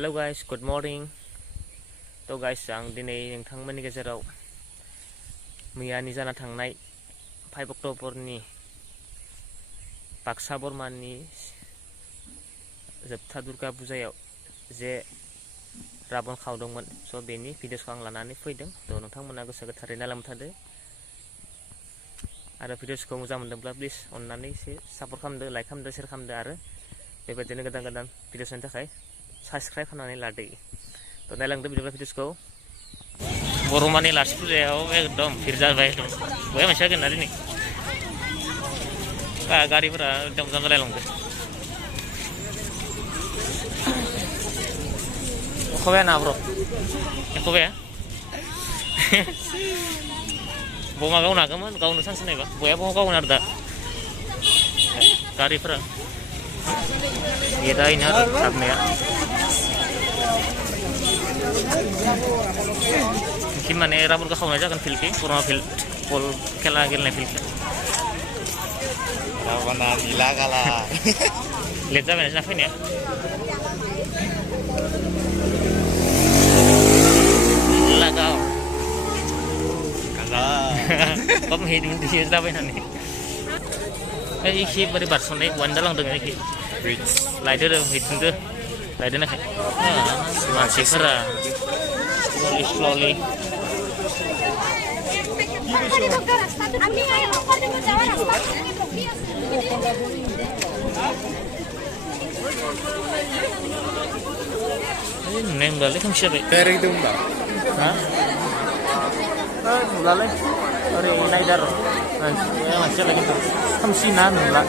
Hello guys, good morning. तो guys आं दिनै नोंथांमोननि गेजेराव मैयानि जाना थांनाय 5 अक्ट'बरनि बाक्सा बर्मानि जोबथा दुर्गा पूजायाव जे राबन खावदोंमोन स' बेनि भिडिअ'खौ आं लानानै फैदों थ' नोंथांमोना गोसो गोथारै नायलांबाय थादो आरो भिडिअ'खौ मोजां मोनदोंब्ला प्लिज अननानै एसे सापर्ट खालामदो, लाइक खालामदो, शेयार खालामदो आरो बेबायदिनो गोदान गोदान भिडिअ'सनि थाखाय साबस्क्राइब खालामनानै लादो। थ' नायलांदो बिदिब्ला भिडिअ'खौ। बरमानि लास्ट फुजायाव एकदम भिर जाबाय एकदम बया मानसि जागोन ना दिनै गारिफोरा एकदम जाम जालायलांदो। एखबाया ना ब्र' एखबाया बमा गावनो हागौमोन गावनो सान्स नायबा बया बमा गावनो आरो दा गारिफोरा दा इनो आरो हाबनाया कि माने राबनखौ खावनाय जागोन फिल्डखि बरमा फिल्ड बल खेला गेलेनाय फिल्डखौ रावना नीला गाला लेट जाबाय ना फैनाया लागाव गाला कम हिट जाबायनानै एखे बोरै बारस'नाय वान जालांदों एखे लायदो हैथुंदो लायदोनाखै मानसिफोरा स्ल'लि नुनाय होनब्लालाय खोमसि जाबाय डाइरेक्ट दंबा नुलालै ओरै नायदो आरो मानसियालाय खिन्थु खोमसि ना नुला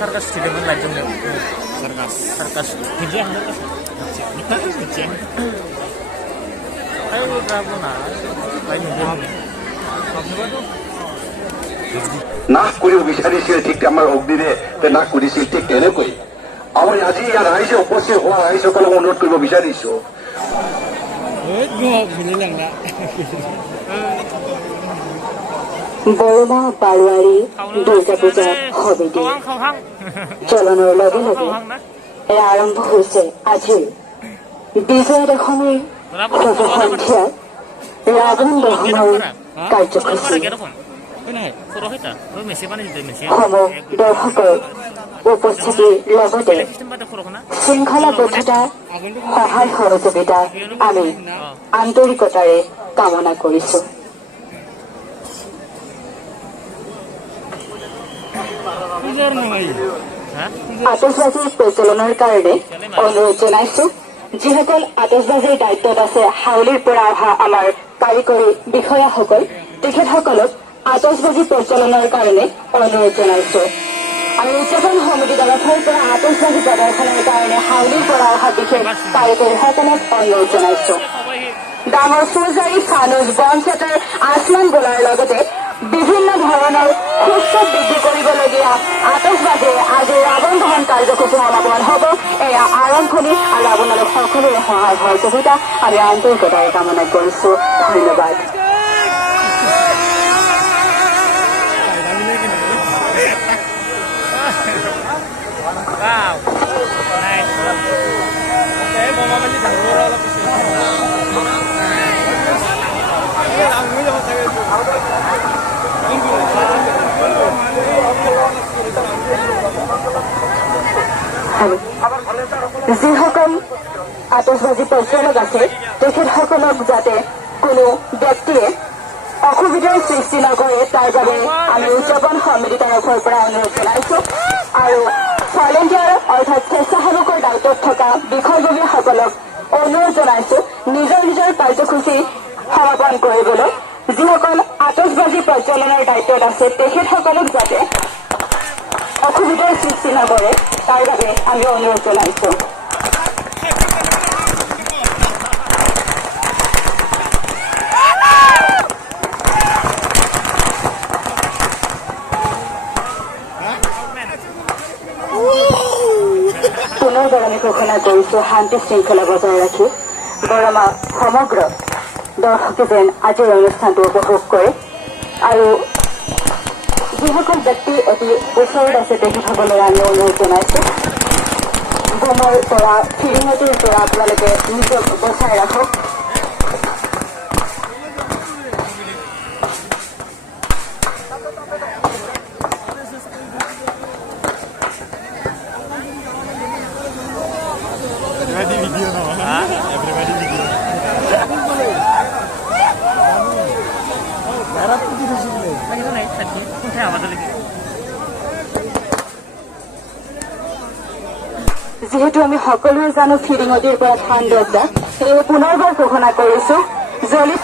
सार्कास थिदोंमोन लाइटजोंनो सार्कास गिदिर নাশ কৰিব বিচাৰিছিল ঠিক আমাৰ অগ্নিৰে নাশ কৰিছিল ঠিক তেনেকৈ আমি আজি ইয়াৰ ৰাইজে উপস্থিত হোৱা ৰাইজসকলক অনুৰোধ কৰিব বিচাৰিছো বৰমা বাৰোৱাৰী দুৰ্গা পূজা সমিতি চলনৰ লগে লগে আৰম্ভ হৈছে আজিৰ বিজয়া দশমীৰ সন্ধিয়াত ৰাৱণ দহনৰ কাৰ্যসূচী সমূহ দৰ্শকৰ উপস্থিতিৰ লগতে শৃংখলাবদ্ধতা সহায় সহযোগিতা আমি আন্তৰিকতাৰে কামনা কৰিছো। আতচবাজি প্ৰচলনৰ কাৰণে অনুৰোধ জনাইছো যিসকল আতচবাজিৰ দায়িত্বত আছে হাউলিৰ পৰা অহা আমাৰ কাৰিকৰী বিষয়াসকল তেখেতসকলক আতচবাজি প্ৰচলনৰ কাৰণে অনুৰোধ জনাইছো আৰু উদযাপন সমিতি তৰফৰ পৰা আতচবাজি প্ৰদৰ্শনৰ কাৰণে হাউলিৰ পৰা অহা বিশেষ কাৰিকৰীসকলক অনুৰোধ জনাইছো। ডাঙৰ ফুলজাৰী ফানুজ বনচেটাৰ আচমান গোলাৰ লগতে বিভিন্ন ধৰণৰ সুস্থ বৃদ্ধি কৰিবলগীয়া আতচবাজিৰে আজি ৰাৱণ দহন কাৰ্যসূচী সমাপন হ'ব। এয়া আৰম্ভণি আৰু আপোনালোক সকলোৰে সহায় সহযোগিতা আমি আন্তৰিকতাৰে কামনা কৰিছো। ধন্যবাদ। যিসকল আতচবাজি প্ৰচলক আছে তেখেতসকলক যাতে কোনো ব্যক্তিয়ে অসুবিধাৰ সৃষ্টি নকৰে তাৰ বাবে আমি উদযাপন সমিতি তৰফৰ পৰা অনুৰোধ জনাইছো আৰু ভলেণ্টিয়াৰ অৰ্থাৎ স্বেচ্ছাসেৱকৰ দায়িত্বত থকা বিষয়ববীয়াসকলক অনুৰোধ জনাইছো নিজৰ নিজৰ কাৰ্যসূচী সমাপন কৰিবলৈ। যিসকল আতচবাজি প্ৰচলনৰ দায়িত্বত আছে তেখেতসকলক যাতে অসুবিধাৰ সৃষ্টি নকৰে তাৰ বাবে আমি অনুৰোধ জনাইছো। পুনৰবাৰ আমি ঘোষণা কৰিছো শান্তি শৃংখলা বজাই ৰাখি বৰমা সমগ্ৰ দৰ্শকে যেন আজিৰ অনুষ্ঠানটো উপভোগ কৰে আৰু যিসকল ব্যক্তি অতি ওচৰত আছে তেখেতসকললৈ আমি অনুৰোধ জনাইছো। পৰা ফিৰিঙতিৰ পৰা আপোনালোকে নিজক বচাই ৰাখক। যিহেতু আমি সকলোৱে জানো ফিৰিঙতিৰ পৰা ধান দৰ্জা, সেয়ে পুনৰবাৰ ঘোষণা কৰিছো জলিত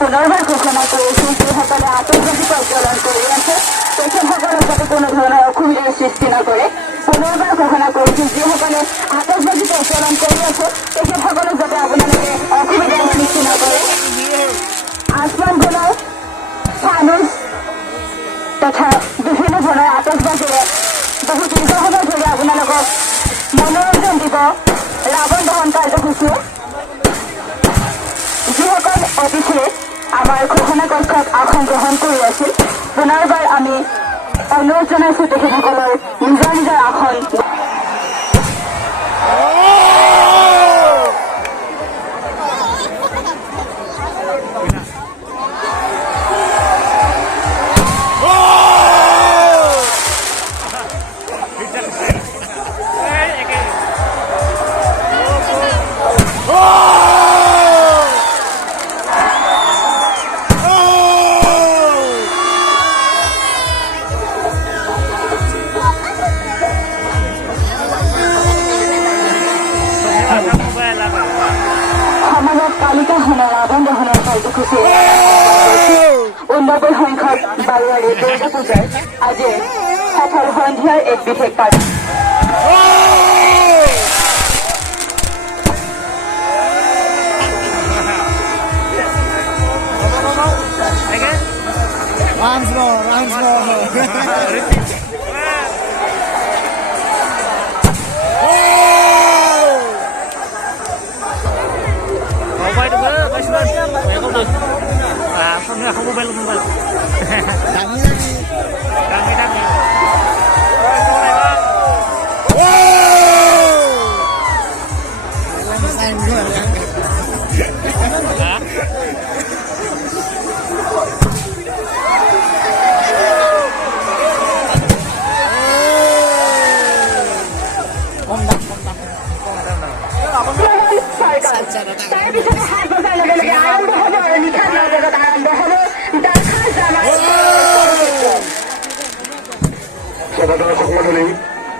পুনৰবাৰ ঘোষণা কৰিছো যিসকলে আতংকবাদী প্ৰজ্বলন কৰি আছে তেখেতসকলক যাতে কোনো ধৰণৰ অসুবিধাৰ সৃষ্টি নকৰে। পুনৰবাৰ ঘোষণা কৰিছো যিসকলে আতংকবাদী প্ৰজ্বলন কৰি আছে তেখেতসকলক যাতে আপোনালোকে অসুবিধাৰ সৃষ্টি নকৰে। আসমান বনাও ফানুচ তথা বিভিন্ন ধৰণৰ আতংকবাদীৰে বহু দীৰ্ঘ সময় ধৰি আপোনালোকক মনোৰঞ্জন দিব ৰাৱণ দহন কাৰ্যসূচীয়ে। যিসকল অতিথিয়ে আমাৰ ঘোষণা কক্ষত আসন গ্ৰহণ কৰি আছিল পুনৰবাৰ আমি অনুৰোধ জনাইছো তেখেতসকলৰ নিজৰ নিজৰ আসন সমাজত তালিকা হনৰ ৰাৱণ দহনৰ কাৰ্যসূচীয়ে 89 সংখ্যক বাৰোৱাৰী দুৰ্গা পূজাৰ আজি সফল সন্ধিয়াৰ এক বিশেষ কাৰ্য। Once more.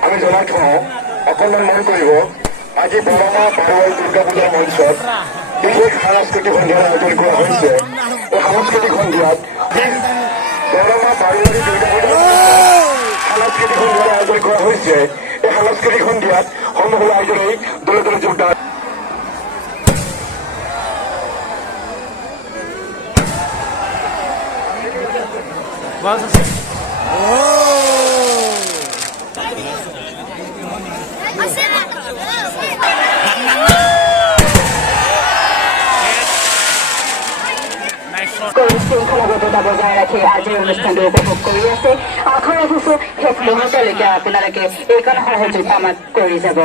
আমি জনাই থওঁ অকণমান মন কৰিব আজি বৰমা বাৰোৱাৰী দুৰ্গা পূজাৰ মঞ্চত বিশেষ সাংস্কৃতিক সন্ধিয়াৰ আয়োজন কৰা হৈছে। এই সাংস্কৃতিক সন্ধিয়াত বৰমা বাৰোৱাৰী দুৰ্গা পূজাৰ সাংস্কৃতিক সন্ধিয়াৰ আয়োজন কৰা হৈছে। এই সাংস্কৃতিক সন্ধিয়াত সমূহ ৰাইজৰেই দলে দলে যোগদান শৃংখলাবদ্ধতা বজাই ৰাখি আজিৰ অনুষ্ঠানটো উপভোগ কৰি আছে। আশা ৰাখিছো শেষ মুহূৰ্তলৈকে আপোনালোকে এইকণ সহযোগ আমাক কৰি যাব।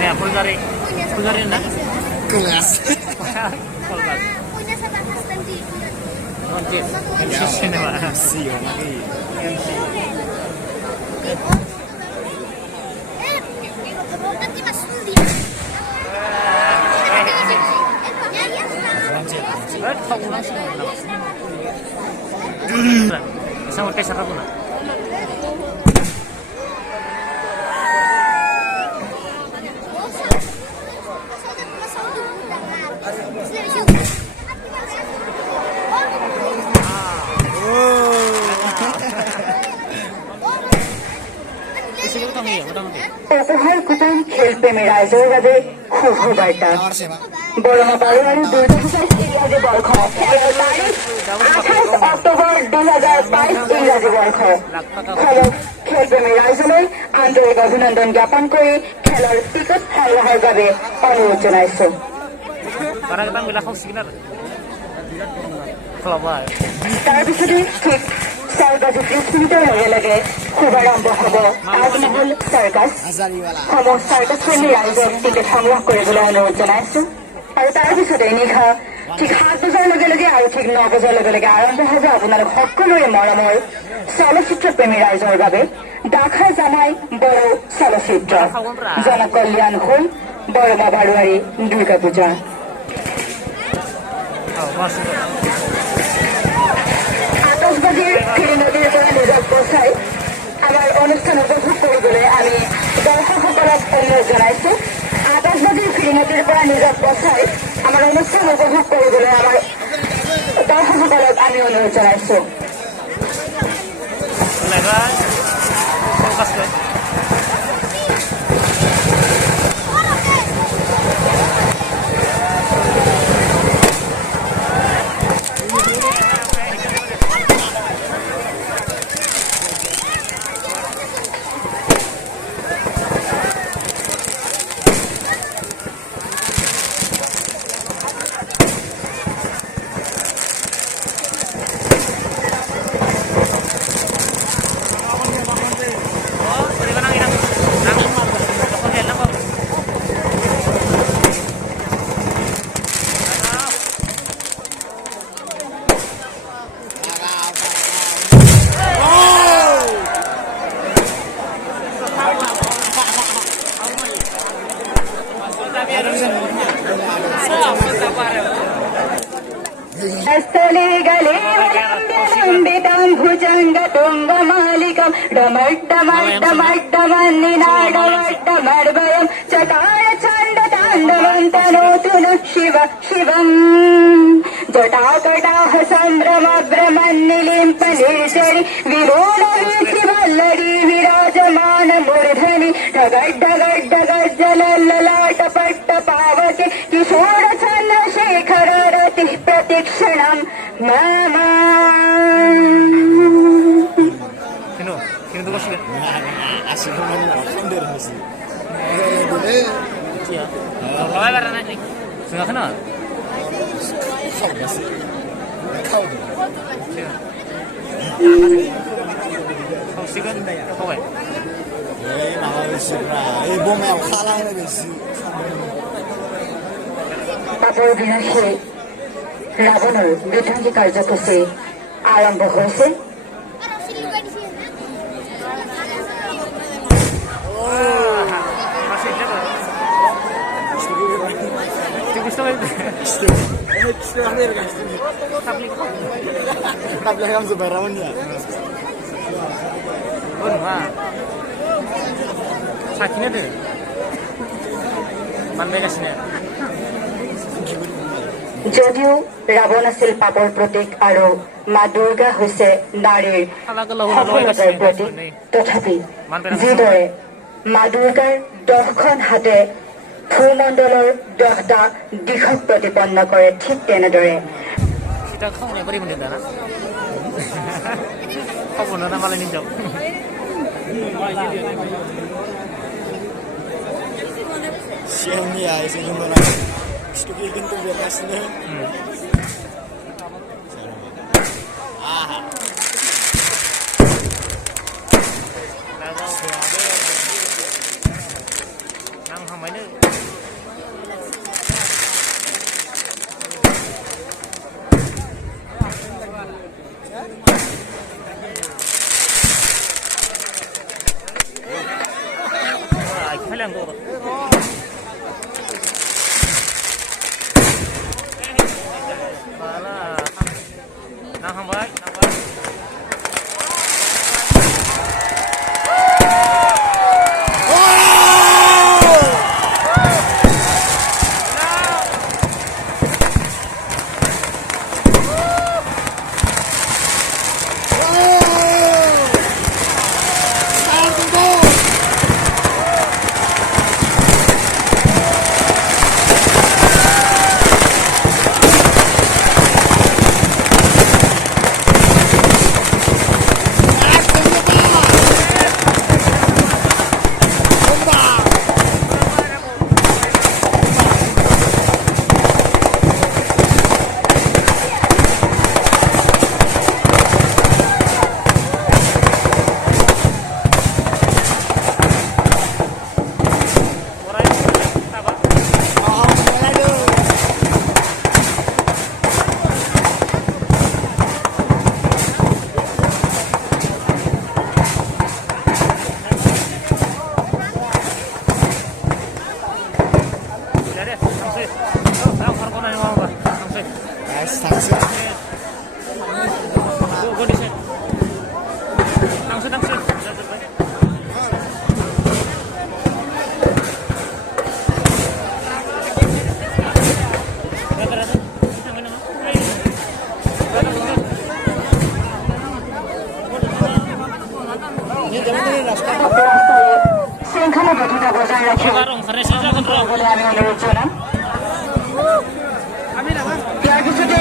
Nih, Fulgari na? Kelas. Fulgari. Punya sa takas nanti. Nanti. MC na ba? Siyo lagi. MC. Nanti masundi. Tahu langsung. Sama kayak sarap na. উপহার কুপন খেলপ্রেমী ৰাইজৰ বাবে শুভ বাৰ্তা Awar siapa? বৰমা বাৰোৱাৰী দুৰ্গাপূজা ইংৰাজী বৰ্ষ খেলৰ তাৰিখ 28 অক্টোবৰ 2022 ইংৰাজী বৰ্ষ খেলক খেলপ্ৰেমী ৰাইজলৈ আন্তৰিক অভিনন্দন জ্ঞাপন কৰি খেলৰ টিকট সংগ্ৰহৰ বাবে অনুৰোধ জনাইছো Para kita bilang kau sekitar. Kalau apa? তাৰপিছতে ঠিক 4:30 মিনিটৰ লগে লগে শুভাৰম্ভ হ'ব তাজমহল চাৰ্কাছ Azariwala. সমূহ চাৰ্কাছ প্ৰেমী ৰাইজক টিকেট সংগ্ৰহ কৰিবলৈ অনুৰোধ জনাইছো আৰু তাৰপিছতে নিশা ঠিক 7 বজাৰ লগে লগে আৰু ঠিক 9 বজাৰ লগে লগে আৰম্ভ হ'ব আপোনালোক সকলোৰে মৰমৰ চলচ্চিত্ৰ প্ৰেমী ৰাইজৰ বাবে দেখা জানাই বড়ো চলচ্চিত্ৰ জনকল্যাণ হ'ল বৰমা বাৰোৱাৰী দুৰ্গা পূজা Oh, masuk. আতচবাজিৰ ফিৰি নদীৰ পৰা নিজক বচাই আমাৰ অনুষ্ঠান উপভোগ কৰিবলৈ আমি দৰ্শকসকলক অনুৰোধ জনাইছো আতচবাজিৰ ফিৰি নদীৰ পৰা নিজক বচাই আমাৰ অনুষ্ঠান উপভোগ কৰিবলৈ আমাৰ দৰ্শকসকলক আমি অনুৰোধ জনাইছো Lepas. Fokus ke. स्थले गले लम्बितं भुजङ्ग तुङ्गमालिकं डमड्डमड्डमड्डमन्निनाडमड्डमर्वयं चकार चण्ड ताण्डवं तनोतु नः शिव शिवम् जटाकटाह सम्भ्रमभ्रमन्निलिम्प निर्जरि विरोधवीथि वल्लरी विराजमान मूर्धनि ढगड्ढगड्ढगज्जलल्ललाट पट्ट पावके किशोर चन्द्रशेखर रतिः प्रतिक्षणं मम Sino? Sino tuh sih? Asik banget. Kender sih. Iya. Kalau apa karena nanti? Sudah kenal? Kau sih. Kau. Kau sih kan? Kau ya? Mahal sih, bra. Bom yang kalah ini sih. পাপৰ বিনাশে ৰাৱণৰ বিধ্বংসী কাৰ্যসূচী আৰম্ভ হৈছে Masih ada. Cukup sekali. Tapi kamu sebarang ya. Oh, wah. Sakitnya tuh. Mandai kasihnya. যদিও ৰাৱণ আছিল পাপৰ প্ৰতীক আৰু মা দুৰ্গা হৈছে নাৰীৰ সফলতাৰ প্ৰতীক তথাপি যিদৰে মা দুৰ্গাৰ 10খন হাতে ভূমণ্ডলৰ 10টা দিশক প্ৰতিপন্ন কৰে ঠিক তেনেদৰে Kita kau nih beri menit dah. Kau pun nama lain jawab. Siangnya isi jumlah lagi. Stuki gitu biasanya. Nang hamai ni রাস্তায় শৃঙ্খলাবদ্ধতা বজায় রাখে বলে আমি অনুরোধ জানাই ইয়াৰ পিছতে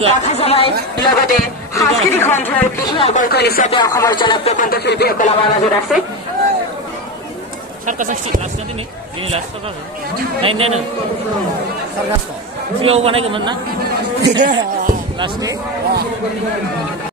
দেখা জমাই লগতে সাংস্কৃতিক সন্ধিয়াৰ বিশেষ আকৰ্ষণ হিচাপে অসমৰ জনপ্ৰিয় কণ্ঠশিল্পীসকল আমাৰ মাজত আছে Sarkas sih last nanti nih, ini last apa? Naik. Sarkas. Siapa mana kemana? Last nih.